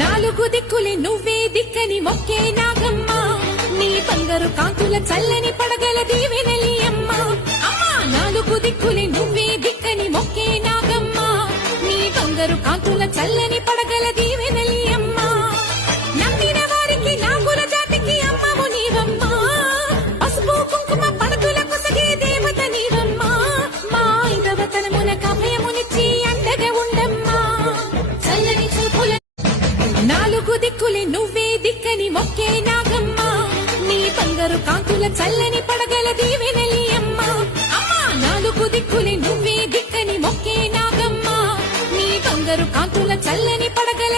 నాలుగు దిక్కులే నువ్వే దిక్కని మొక్కే నాగమ్మ నీ బంగారు కాంతుల చల్లని పడగల దీవెనలి అమ్మ అమ్మా నాలుగు దిక్కులే నువ్వే దిక్కని మొక్కే నాగమ్మ నీ బంగారు కాంతుల చల్లని పడగల దీవెనలి అమ్మ నమ్మిన వారికి నాగుల జాతికి అమ్మవు నీవమ్మ పసుపు కుంకుమ పడతుల కొసగే దేవత నీవమ్మ మా ఐదవతనమున కభయమునిచ్చి అండగా ఉండమ్మా చల్లని చూపుల నాలుగు దిక్కులే నువ్వే దిక్కని మొక్కే నాగమ్మ నీ బంగారు కాంతుల చల్లని పడగల దీవెనలి అమ్మ అమ్మా నాలుగు దిక్కులే నువ్వే దిక్కని మొక్కే నాగమ్మ నీ బంగారు కాంతుల చల్లని పడగల